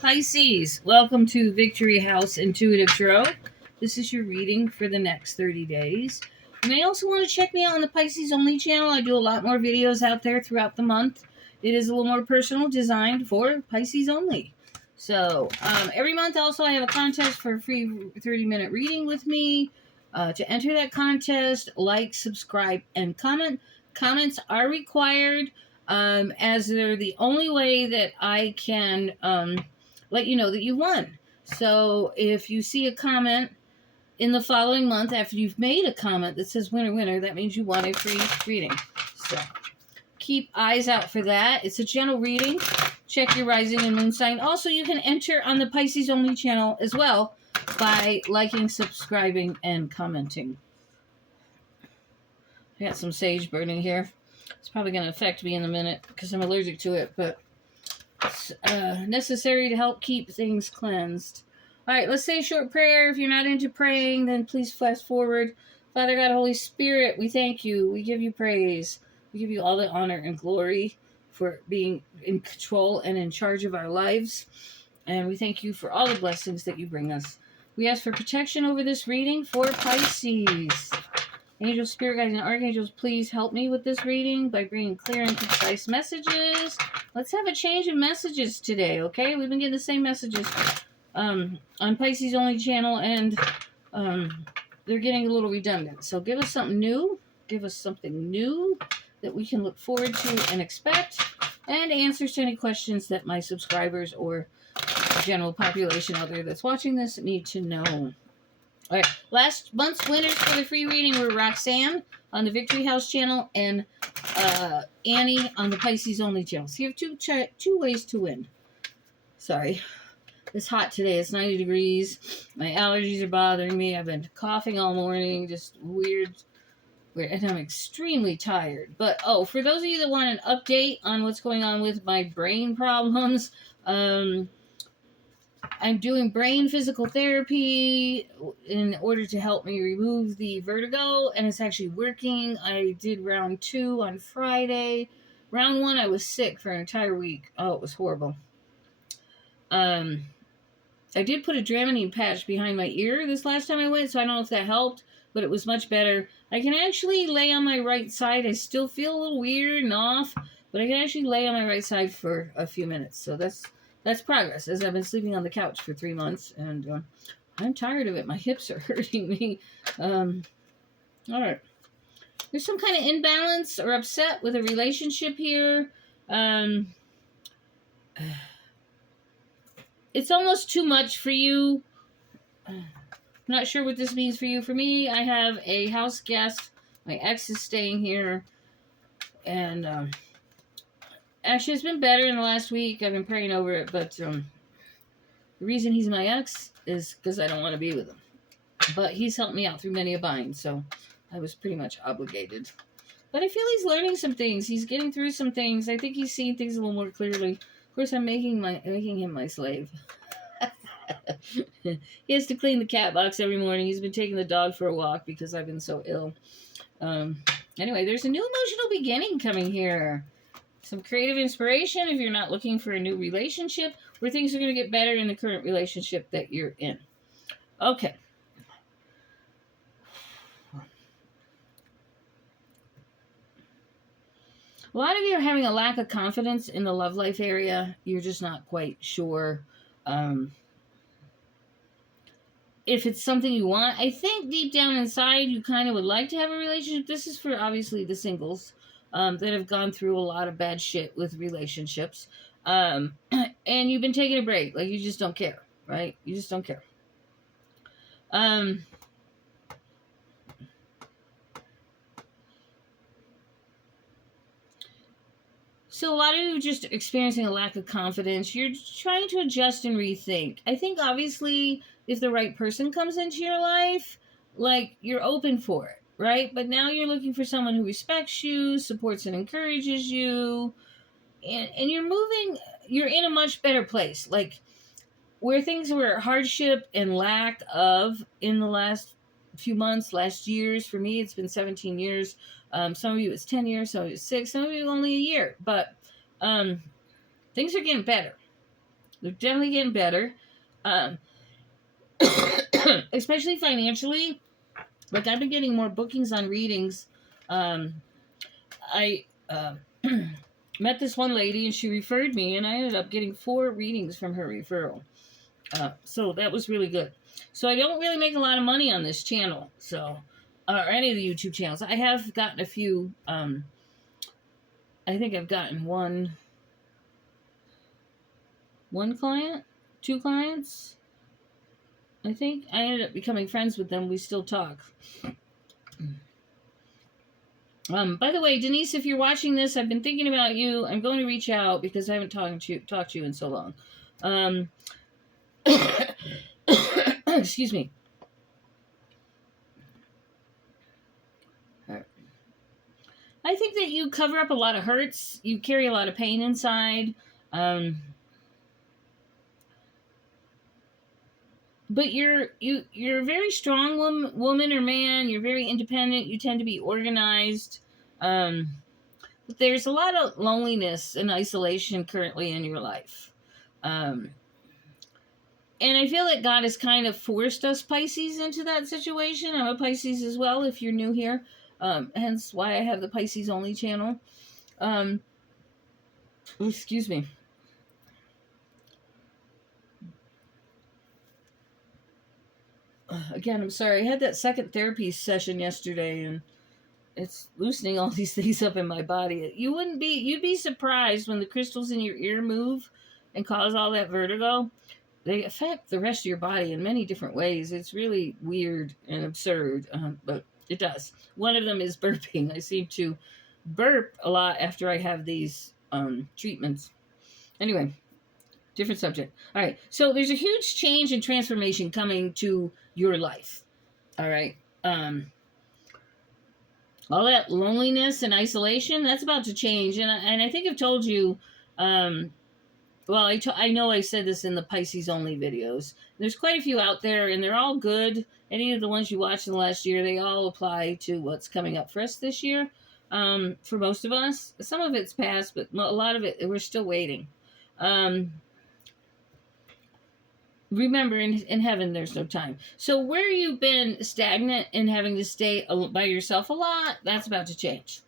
Pisces, welcome to Victory House Intuitive Tarot. This is your reading for the next 30 days. You may also want to check me out on the Pisces Only channel. I do a lot more videos out there throughout the month. It is a little more personal, designed for Pisces only. So every month also I have a contest for a free 30-minute reading with me. To enter that contest, like, subscribe, and comment. Comments are required, as they're the only way that I can let you know that you won. So if you see a comment in the following month after you've made a comment that says winner, winner, that means you won a free reading. So keep eyes out for that. It's a general reading. Check your rising and moon sign. Also, you can enter on the Pisces Only channel as well by liking, subscribing, and commenting. I got some sage burning here. It's probably going to affect me in a minute because I'm allergic to it, but it's necessary to help keep things cleansed. All right, let's say a short prayer. If you're not into praying, then please fast forward. Father God, Holy Spirit, we thank you. We give you praise. We give you all the honor and glory for being in control and in charge of our lives. And we thank you for all the blessings that you bring us. We ask for protection over this reading for Pisces. Angels, spirit guides, and archangels, please help me with this reading by bringing clear and concise messages. Let's have a change in messages today, okay? We've been getting the same messages on Pisces Only channel, and they're getting a little redundant. So give us something new. Give us something new that we can look forward to and expect, and answers to any questions that my subscribers or the general population out there that's watching this need to know. All right, last month's winners for the free reading were Roxanne on the Victory House channel and Annie on the Pisces Only channel. So you have two ways to win. Sorry, it's hot today. It's 90 degrees. My allergies are bothering me. I've been coughing all morning, just weird, and I'm extremely tired. But, for those of you that want an update on what's going on with my brain problems, I'm doing brain physical therapy in order to help me remove the vertigo, and it's actually working. I did round 2 on Friday. Round 1, I was sick for an entire week. Oh, it was horrible. I did put a Dramamine patch behind my ear this last time I went, so I don't know if that helped, but it was much better. I can actually lay on my right side. I still feel a little weird and off, but I can actually lay on my right side for a few minutes, so that's progress, as I've been sleeping on the couch for 3 months, and I'm tired of it. My hips are hurting me. All right. There's some kind of imbalance or upset with a relationship here. It's almost too much for you. I'm not sure what this means for you. For me, I have a house guest. My ex is staying here, and actually, it's been better in the last week. I've been praying over it, but the reason he's my ex is because I don't want to be with him. But he's helped me out through many a bind, so I was pretty much obligated. But I feel he's learning some things. He's getting through some things. I think he's seeing things a little more clearly. Of course, I'm making him my slave. He has to clean the cat box every morning. He's been taking the dog for a walk because I've been so ill. Anyway, there's a new emotional beginning coming here. Some creative inspiration if you're not looking for a new relationship, where things are going to get better in the current relationship that you're in. Okay. A lot of you are having a lack of confidence in the love life area. You're just not quite sure if it's something you want. I think deep down inside you kind of would like to have a relationship. This is for obviously the singles that have gone through a lot of bad shit with relationships. And you've been taking a break. Like, you just don't care, right? You just don't care. So a lot of you are just experiencing a lack of confidence. You're trying to adjust and rethink. I think obviously if the right person comes into your life, like, you're open for it, right? But now you're looking for someone who respects you, supports and encourages you, and you're in a much better place. Like, where things were hardship and lack of in the last few months, last years, for me, it's been 17 years. Some of you it's 10 years, some of you it's 6, some of you only a year. But things are getting better. They're definitely getting better. Um, especially financially. Like, I've been getting more bookings on readings. I met this one lady and she referred me, and I ended up getting 4 readings from her referral. So that was really good. So I don't really make a lot of money on this channel, so or any of the YouTube channels. I have gotten a few. I think I've gotten one client, 2 clients. I think I ended up becoming friends with them. We still talk. By the way, Denise, if you're watching this, I've been thinking about you. I'm going to reach out because I haven't talked to you in so long. Excuse me. I think that you cover up a lot of hurts. You carry a lot of pain inside. But you're a very strong woman or man. You're very independent. You tend to be organized. But there's a lot of loneliness and isolation currently in your life. And I feel that God has kind of forced us Pisces into that situation. I'm a Pisces as well, if you're new here. Hence why I have the Pisces only channel. Excuse me. Again, I'm sorry. I had that second therapy session yesterday, and it's loosening all these things up in my body. You'd be surprised when the crystals in your ear move and cause all that vertigo. They affect the rest of your body in many different ways. It's really weird and absurd, but it does. One of them is burping. I seem to burp a lot after I have these treatments. Anyway, different subject. All right. So there's a huge change and transformation coming to your life. All right. All that loneliness and isolation, that's about to change. And I think I've told you, well, I know I said this in the Pisces only videos. There's quite a few out there, and they're all good. Any of the ones you watched in the last year, they all apply to what's coming up for us this year. For most of us, some of it's past, but a lot of it, we're still waiting. Remember, in heaven, there's no time. So where you've been stagnant and having to stay by yourself a lot, that's about to change.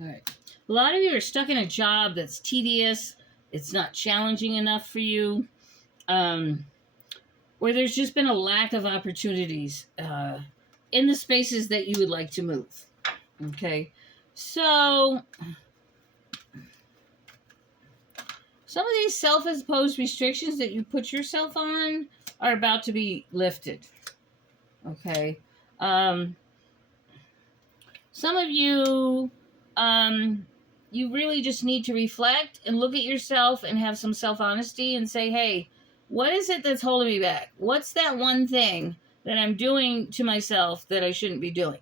All right. A lot of you are stuck in a job that's tedious. It's not challenging enough for you. Where there's just been a lack of opportunities in the spaces that you would like to move. Okay. So some of these self-imposed restrictions that you put yourself on are about to be lifted. Okay. Some of you, you really just need to reflect and look at yourself and have some self-honesty and say, hey, what is it that's holding me back? What's that one thing that I'm doing to myself that I shouldn't be doing?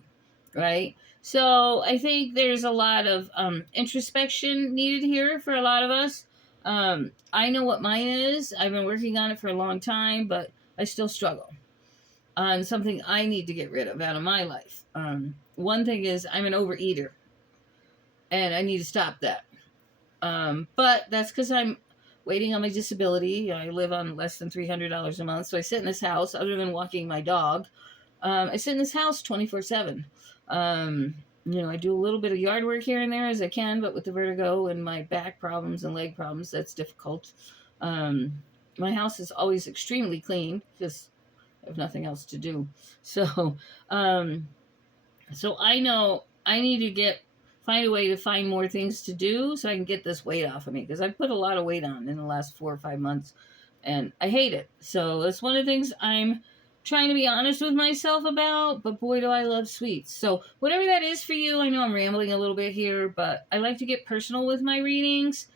Right? So I think there's a lot of introspection needed here for a lot of us. I know what mine is. I've been working on it for a long time, but I still struggle on something I need to get rid of out of my life. One thing is I'm an overeater, and I need to stop that. But that's because I'm waiting on my disability. I live on less than $300 a month, so I sit in this house, other than walking my dog. I sit in this house 24/7. I do a little bit of yard work here and there as I can, but with the vertigo and my back problems and leg problems, that's difficult. My house is always extremely clean because I have nothing else to do. So I know I need to find a way to find more things to do so I can get this weight off of me, because I've put a lot of weight on in the last 4 or 5 months and I hate it. So that's one of the things I'm trying to be honest with myself about, but boy, do I love sweets. So whatever that is for you, I know I'm rambling a little bit here, but I like to get personal with my readings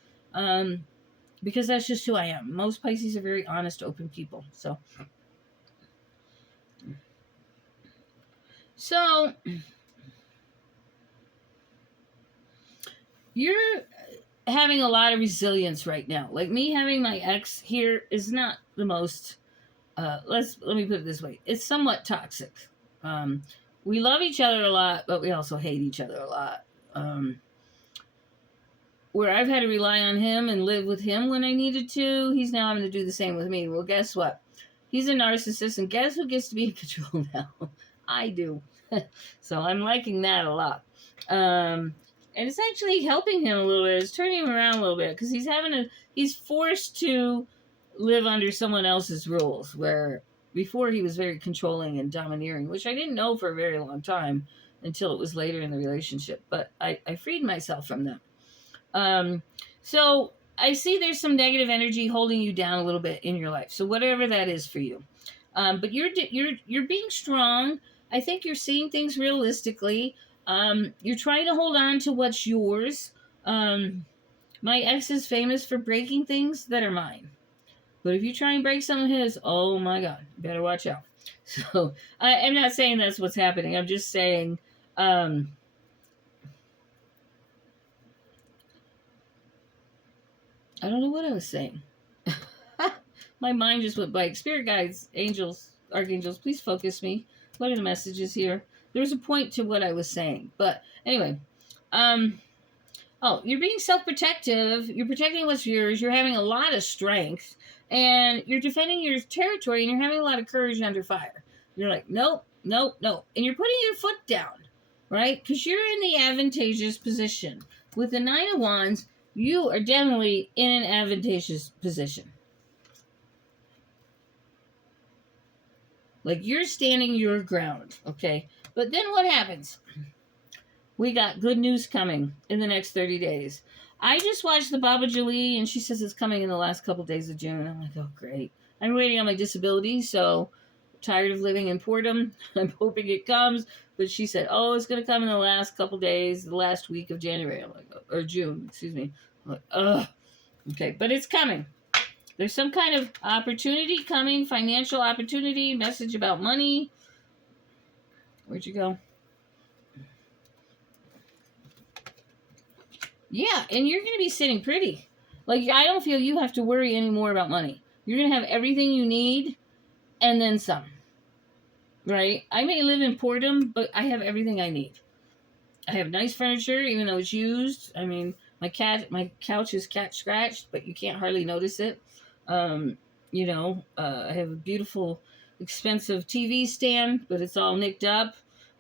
because that's just who I am. Most Pisces are very honest, open people. So having a lot of resilience right now. Like me having my ex here is not the most, let me put it this way. It's somewhat toxic. We love each other a lot, but we also hate each other a lot. Where I've had to rely on him and live with him when I needed to, he's now having to do the same with me. Well, guess what? He's a narcissist, and guess who gets to be in control now? I do. So I'm liking that a lot. And it's actually helping him a little bit. It's turning him around a little bit because he's forced to live under someone else's rules, where before he was very controlling and domineering, which I didn't know for a very long time until it was later in the relationship. But I freed myself from them. So I see there's some negative energy holding you down a little bit in your life. So whatever that is for you. But you're being strong. I think you're seeing things realistically. You're trying to hold on to what's yours. My ex is famous for breaking things that are mine. But if you try and break some of his, oh my God, better watch out. So I'm not saying that's what's happening. I'm just saying, I don't know what I was saying. My mind just went blank. Spirit guides, angels, archangels, please focus me. What are the messages here? There's a point to what I was saying. But anyway, you're being self-protective. You're protecting what's yours. You're having a lot of strength. And you're defending your territory, and you're having a lot of courage under fire. You're like, nope, nope, nope. And you're putting your foot down, right? Because you're in the advantageous position. With the Nine of Wands, you are definitely in an advantageous position. Like you're standing your ground, okay? But then what happens? We got good news coming in the next 30 days. I just watched the Baba Julie, and she says it's coming in the last couple days of June. I'm like, oh, great. I'm waiting on my disability, so tired of living in Portland. I'm hoping it comes. But she said, oh, it's going to come in the last couple days, the last week of January. I'm like, or June, excuse me. I'm like, ugh. Okay, but it's coming. There's some kind of opportunity coming, financial opportunity, message about money. Where'd you go? Yeah, and you're going to be sitting pretty. Like, I don't feel you have to worry anymore about money. You're going to have everything you need and then some. Right? I may live in Portland, but I have everything I need. I have nice furniture, even though it's used. I mean, my couch is cat scratched, but you can't hardly notice it. I have a beautiful, expensive TV stand, but it's all nicked up.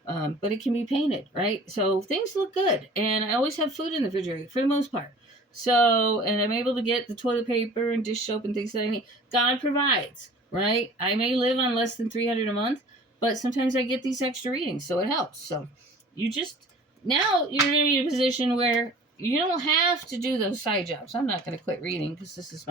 But it can be painted, right? So things look good. And I always have food in the refrigerator for the most part. So, and I'm able to get the toilet paper and dish soap and things that I need. God provides, right? I may live on less than $300 a month, but sometimes I get these extra readings, so it helps. So now you're going to be in a position where you don't have to do those side jobs. I'm not going to quit reading because this is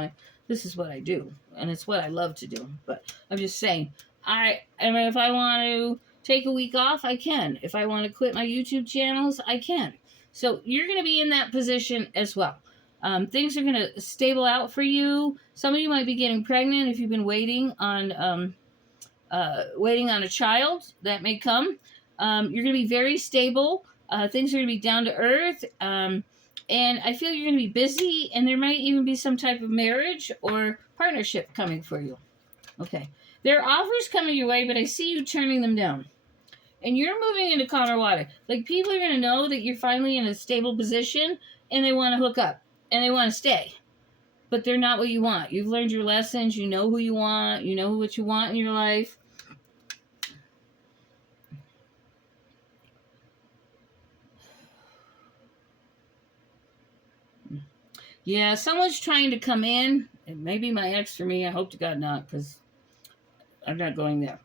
what I do, and it's what I love to do. But I'm just saying, if I want to take a week off, I can. If I want to quit my YouTube channels, I can. So you're going to be in that position as well. Things are going to stable out for you. Some of you might be getting pregnant if you've been waiting on a child. That may come. You're going to be very stable. Things are going to be down to earth. And I feel you're going to be busy, and there might even be some type of marriage or partnership coming for you. Okay. There are offers coming your way, but I see you turning them down. And you're moving into calmer water. Like, people are going to know that you're finally in a stable position, and they want to hook up, and they want to stay. But they're not what you want. You've learned your lessons. You know who you want. You know what you want in your life. Yeah, someone's trying to come in. It may be my ex for me. I hope to God not, because I'm not going there.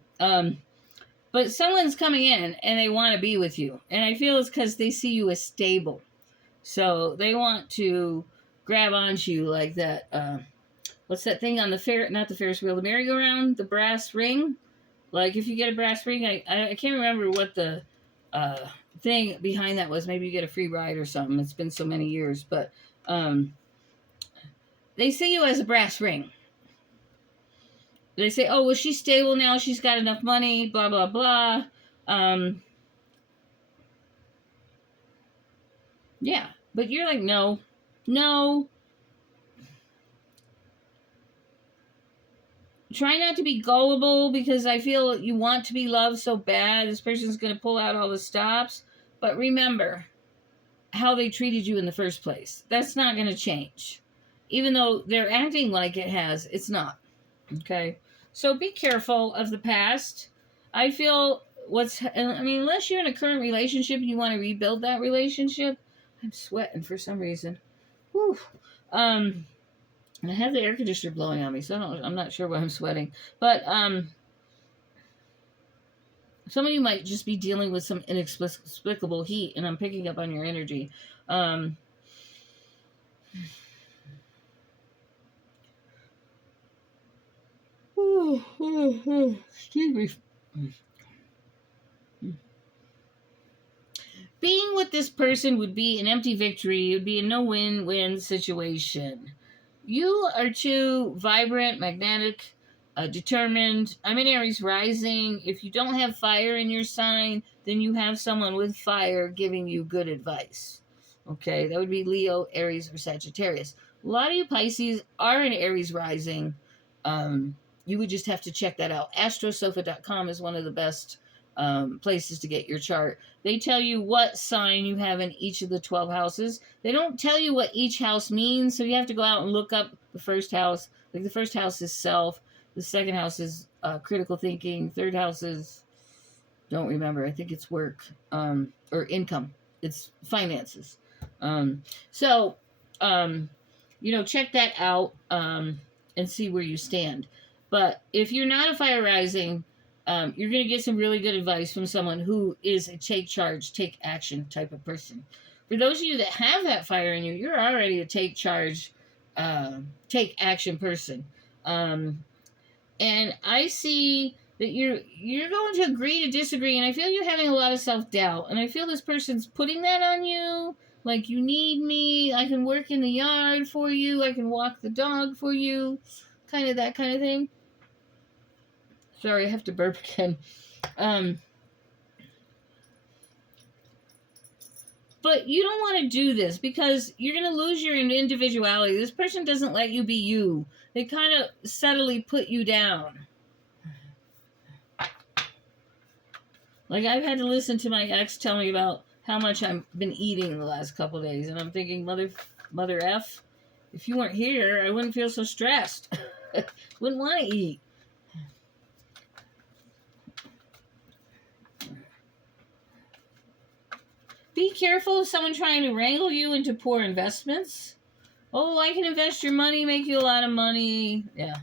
But someone's coming in, and they want to be with you. And I feel it's because they see you as stable. So they want to grab onto you like that. What's that thing on the not the Ferris wheel, the merry-go-round, the brass ring? Like, if you get a brass ring, I can't remember what the thing behind that was. Maybe you get a free ride or something. It's been so many years. But they see you as a brass ring. They say, oh, well, she's stable now. She's got enough money, blah, blah, blah. Yeah, but you're like, no, No. Try not to be gullible, because I feel you want to be loved so bad. This person's going to pull out all the stops. But remember how they treated you in the first place. That's not going to change. Even though they're acting like it has, it's not. Okay? So be careful of the past. I feel unless you're in a current relationship and you want to rebuild that relationship. I'm sweating for some reason. Whew. And I have the air conditioner blowing on me, so I'm not sure why I'm sweating. But some of you might just be dealing with some inexplicable heat, and I'm picking up on your energy. Excuse me. Being with this person would be an empty victory. It would be a no-win-win situation. You are too vibrant, magnetic, determined. I'm in Aries rising. If you don't have fire in your sign, then you have someone with fire giving you good advice. Okay, that would be Leo, Aries, or Sagittarius. A lot of you Pisces are in Aries rising. You would just have to check that out. Astrosofa.com is one of the best places to get your chart. They tell you what sign you have in each of the 12 houses. They don't tell you what each house means, so you have to go out and look up the first house. Like the first house is self, the second house is critical thinking, third house is, don't remember, I think it's work, or income. It's finances. Check that out and see where you stand. But if you're not a fire rising, you're going to get some really good advice from someone who is a take charge, take action type of person. For those of you that have that fire in you, you're already a take charge, take action person. And I see that you're going to agree to disagree, and I feel you're having a lot of self-doubt, and I feel this person's putting that on you, like, you need me, I can work in the yard for you, I can walk the dog for you, kind of that kind of thing. Sorry, I have to burp again. But you don't want to do this because you're going to lose your individuality. This person doesn't let you be you. They kind of subtly put you down. Like, I've had to listen to my ex tell me about how much I've been eating the last couple of days. And I'm thinking, mother F, if you weren't here, I wouldn't feel so stressed. Wouldn't want to eat. Be careful of someone trying to wrangle you into poor investments. Oh, I can invest your money, make you a lot of money. Yeah.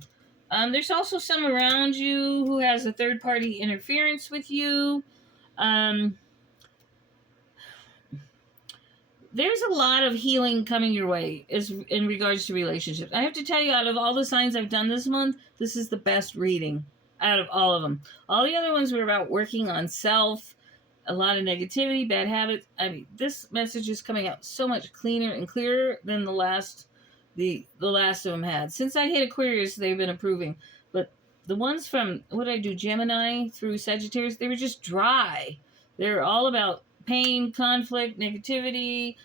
There's also some around you who has a third-party interference with you. There's a lot of healing coming your way in regards to relationships. I have to tell you, out of all the signs I've done this month, this is the best reading out of all of them. All the other ones were about working on self, a lot of negativity, bad habits. I mean, this message is coming out so much cleaner and clearer than the last of them had. Since I hit Aquarius, they've been improving. But the ones from, what did I do, Gemini through Sagittarius, they were just dry. They're all about pain, conflict, negativity,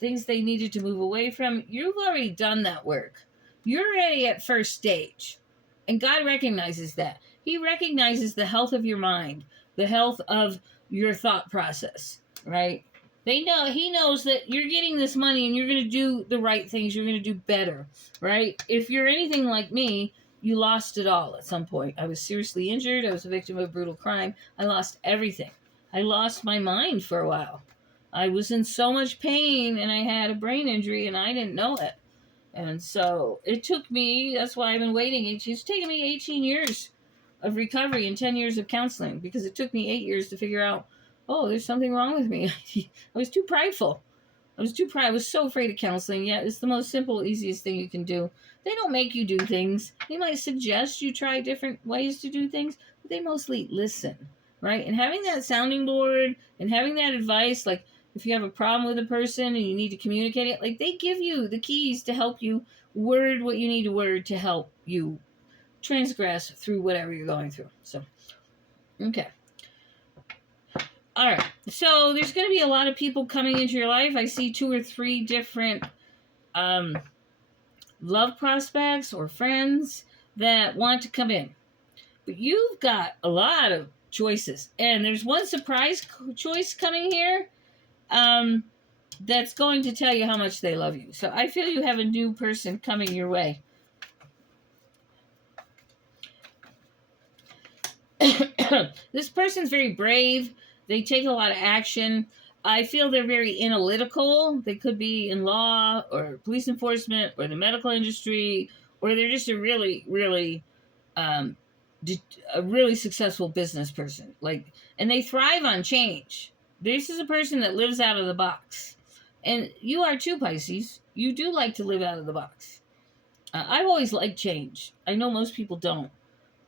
things they needed to move away from. You've already done that work. You're already at first stage. And God recognizes that. He recognizes the health of your mind, the health of your thought process, right? He knows that you're getting this money and you're going to do the right things. You're going to do better, right? If you're anything like me, you lost it all at some point. I was seriously injured. I was a victim of brutal crime. I lost everything. I lost my mind for a while. I was in so much pain and I had a brain injury and I didn't know it. And so it took me, that's why I've been waiting. It's taken me 18 years of recovery and 10 years of counseling, because it took me 8 years to figure out, oh, there's something wrong with me. I was too prideful. I was so afraid of counseling. Yeah, it's the most simple, easiest thing you can do. They don't make you do things. They might suggest you try different ways to do things, but they mostly listen, right? And having that sounding board and having that advice, like if you have a problem with a person and you need to communicate it, like they give you the keys to help you word what you need to word to help you transgress through whatever you're going through. So, okay. All right. So there's going to be a lot of people coming into your life. I see 2 or 3 different love prospects or friends that want to come in. But you've got a lot of choices. And there's one surprise choice coming here that's going to tell you how much they love you. So I feel you have a new person coming your way. This person's very brave. They take a lot of action. I feel they're very analytical. They could be in law or police enforcement or the medical industry, or they're just a really, really, a really successful business person. And they thrive on change. This is a person that lives out of the box. And you are too, Pisces. You do like to live out of the box. I've always liked change. I know most people don't.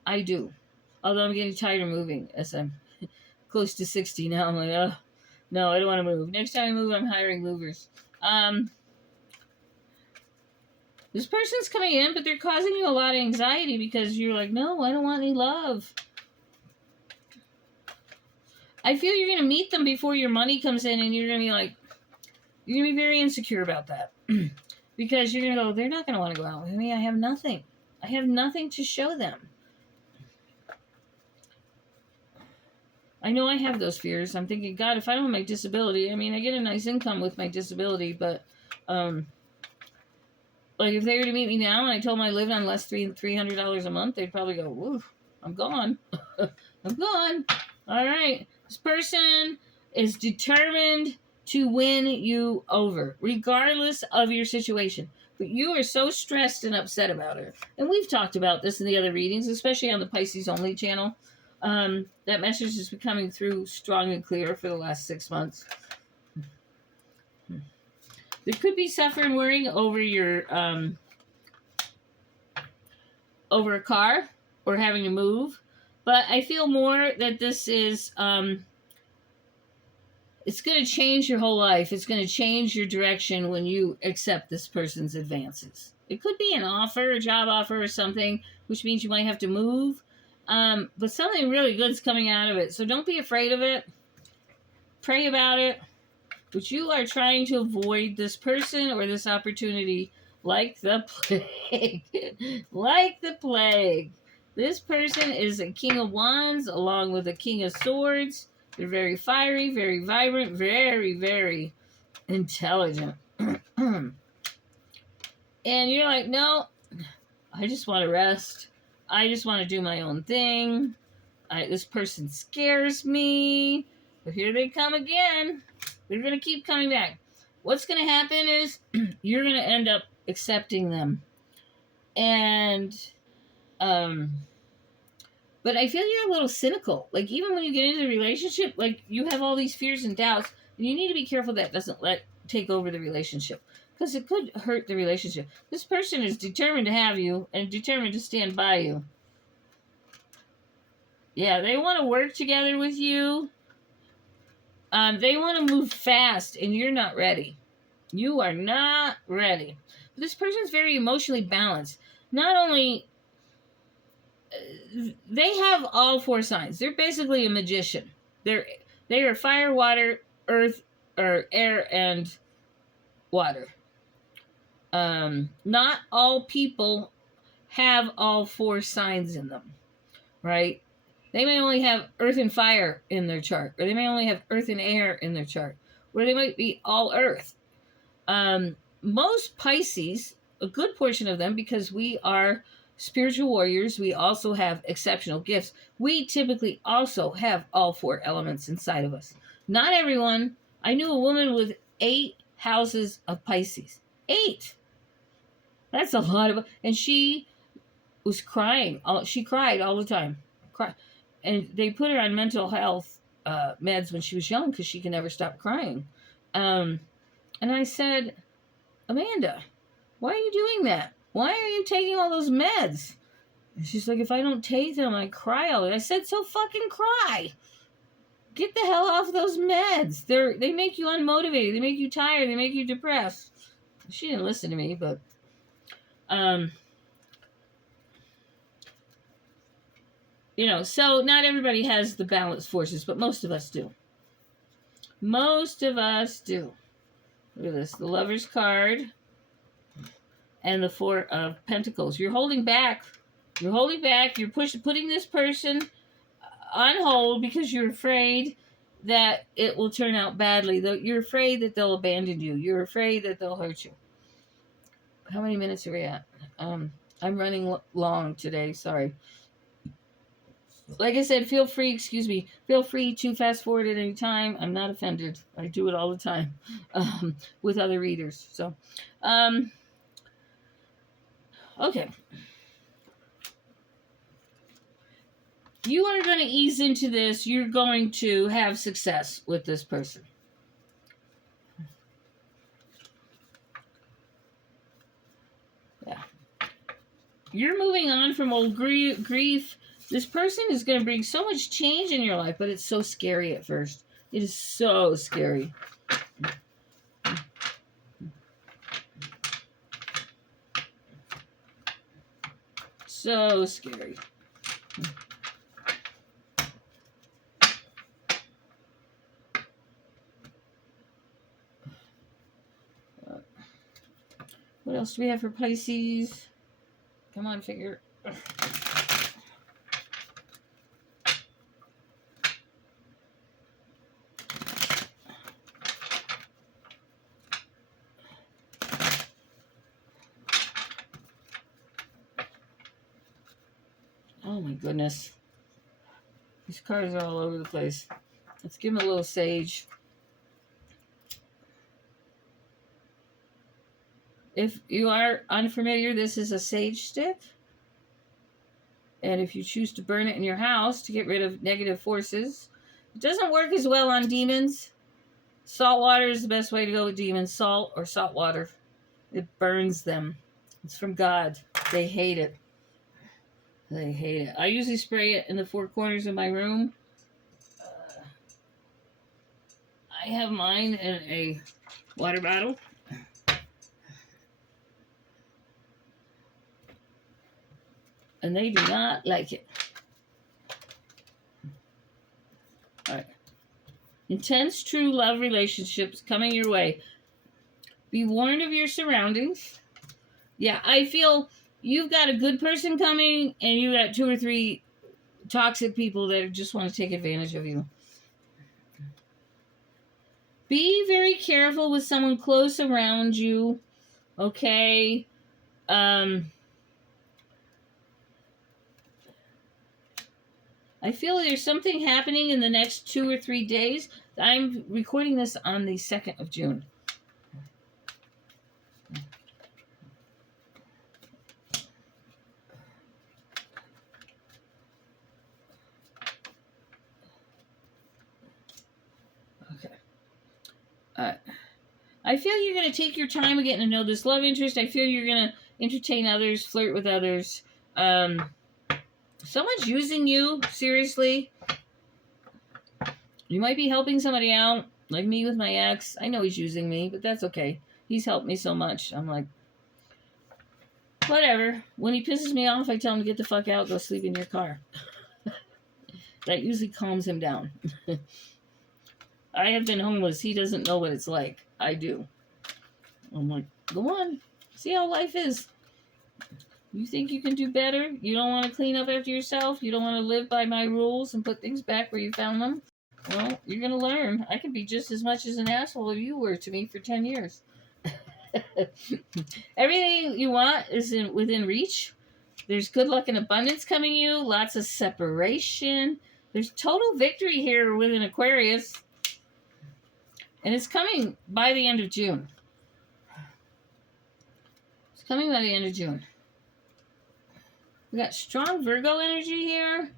I do. Although I'm getting tired of moving as I'm close to 60 now. I'm like, oh, no, I don't want to move. Next time I move, I'm hiring movers. This person's coming in, but they're causing you a lot of anxiety because you're like, no, I don't want any love. I feel you're going to meet them before your money comes in, and you're going to be like, you're going to be very insecure about that. Because you're going to go, they're not going to want to go out with me. I have nothing. I have nothing to show them. I know I have those fears. I'm thinking, God, if I don't have my disability, I mean, I get a nice income with my disability, but, like, if they were to meet me now and I told them I lived on less than $300 a month, they'd probably go, woo, I'm gone. I'm gone. All right. This person is determined to win you over, regardless of your situation. But you are so stressed and upset about it. And we've talked about this in the other readings, especially on the Pisces Only channel. That message is becoming through strong and clear for the last 6 months. There could be suffering, worrying over your over a car or having to move, but I feel more that this is it's going to change your whole life. It's going to change your direction when you accept this person's advances. It could be an offer, a job offer or something, which means you might have to move. But something really good's coming out of it. So don't be afraid of it. Pray about it. But you are trying to avoid this person or this opportunity like the plague. Like the plague. This person is a King of Wands along with a King of Swords. They're very fiery, very vibrant, very, very intelligent. And you're like, no, I just want to rest. I just want to do my own thing. This person scares me. But here they come again. They're going to keep coming back. What's going to happen is you're going to end up accepting them. And, but I feel you're a little cynical. Like, even when you get into the relationship, like, you have all these fears and doubts. And you need to be careful that doesn't take over the relationship. Because it could hurt the relationship. This person is determined to have you and determined to stand by you. Yeah, they want to work together with you. They want to move fast, and you're not ready. You are not ready. But this person's very emotionally balanced. Not only... they have all 4 signs. They're basically a magician. They are fire, water, earth, or air, and water. Not all people have all 4 signs in them, right? They may only have earth and fire in their chart, or they may only have earth and air in their chart, or they might be all earth. Most Pisces, a good portion of them, because we are spiritual warriors, we also have exceptional gifts. We typically also have all 4 elements inside of us. Not everyone. I knew a woman with 8 houses of Pisces. 8! That's a lot of... And she was crying. She cried all the time. And they put her on mental health meds when she was young because she can never stop crying. And I said, Amanda, why are you doing that? Why are you taking all those meds? And she's like, if I don't take them, I cry all the time. I said, so fucking cry. Get the hell off those meds. They make you unmotivated. They make you tired. They make you depressed. She didn't listen to me, but... you know, so not everybody has the balanced forces, but most of us do. Most of us do. Look at this. The Lover's card. and the Four of Pentacles. You're holding back. You're holding back. You're putting this person on hold because you're afraid that it will turn out badly. You're afraid that they'll abandon you. You're afraid that they'll hurt you. How many minutes are we at? I'm running long today. Sorry. Like I said, feel free to fast forward at any time. I'm not offended. I do it all the time with other readers. So, okay. You are going to ease into this. You're going to have success with this person. Yeah. You're moving on from old grief. This person is going to bring so much change in your life, but it's so scary at first. It is so scary. So scary. What else do we have for Pisces? Come on, figure. Oh my goodness. These cards are all over the place. Let's give them a little sage. If you are unfamiliar, this is a sage stick. And if you choose to burn it in your house to get rid of negative forces, it doesn't work as well on demons. Salt water is the best way to go with demons. Salt or salt water. It burns them. It's from God. They hate it. They hate it. I usually spray it in the four corners of my room. I have mine in a water bottle. And they do not like it. All right. Intense, true love relationships coming your way. Be warned of your surroundings. Yeah, I feel you've got a good person coming and you got 2 or 3 toxic people that just want to take advantage of you. Be very careful with someone close around you. Okay? I feel there's something happening in the next 2 or 3 days. I'm recording this on the 2nd of June. Okay. I feel you're going to take your time of getting to know this love interest. I feel you're going to entertain others, flirt with others. Someone's using you, seriously. You might be helping somebody out, like me with my ex. I know he's using me, but that's okay. He's helped me so much. I'm like, whatever. When he pisses me off, I tell him to get the fuck out, go sleep in your car. That usually calms him down. I have been homeless. He doesn't know what it's like. I do. I'm like, go on. See how life is. You think you can do better? You don't want to clean up after yourself? You don't want to live by my rules and put things back where you found them? Well, you're going to learn. I could be just as much as an asshole as you were to me for 10 years. Everything you want is within reach. There's good luck and abundance coming you. Lots of separation. There's total victory here with an Aquarius. And it's coming by the end of June. It's coming by the end of June. We got strong Virgo energy here.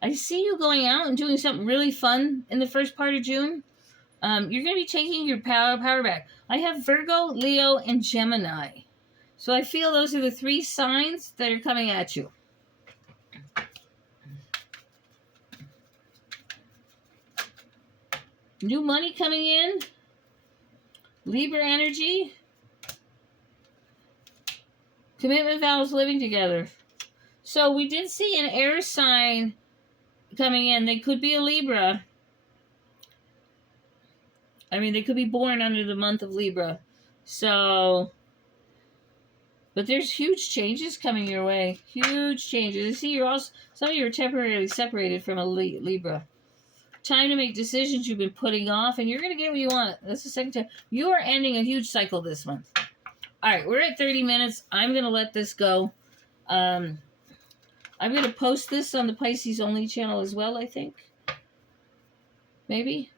I see you going out and doing something really fun in the first part of June. You're going to be taking your power back. I have Virgo, Leo, and Gemini. So I feel those are the 3 signs that are coming at you. New money coming in. Libra energy. Commitment vows, living together. So we did see an air sign coming in. They could be a Libra. I mean, they could be born under the month of Libra. So, but there's huge changes coming your way. Huge changes. I see you're also, some of you are temporarily separated from a Libra. Time to make decisions you've been putting off, and you're going to get what you want. That's the second time. You are ending a huge cycle this month. All right, we're at 30 minutes. I'm going to let this go. I'm going to post this on the Pisces Only channel as well, I think. Maybe.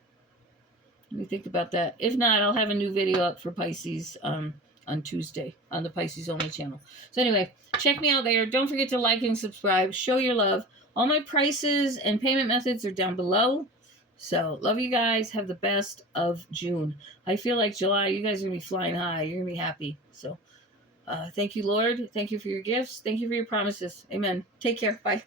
Let me think about that. If not, I'll have a new video up for Pisces on Tuesday on the Pisces Only channel. So anyway, check me out there. Don't forget to like and subscribe. Show your love. All my prices and payment methods are down below. So, love you guys. Have the best of June. I feel like July, you guys are going to be flying high. You're going to be happy. So, thank you, Lord. Thank you for your gifts. Thank you for your promises. Amen. Take care. Bye.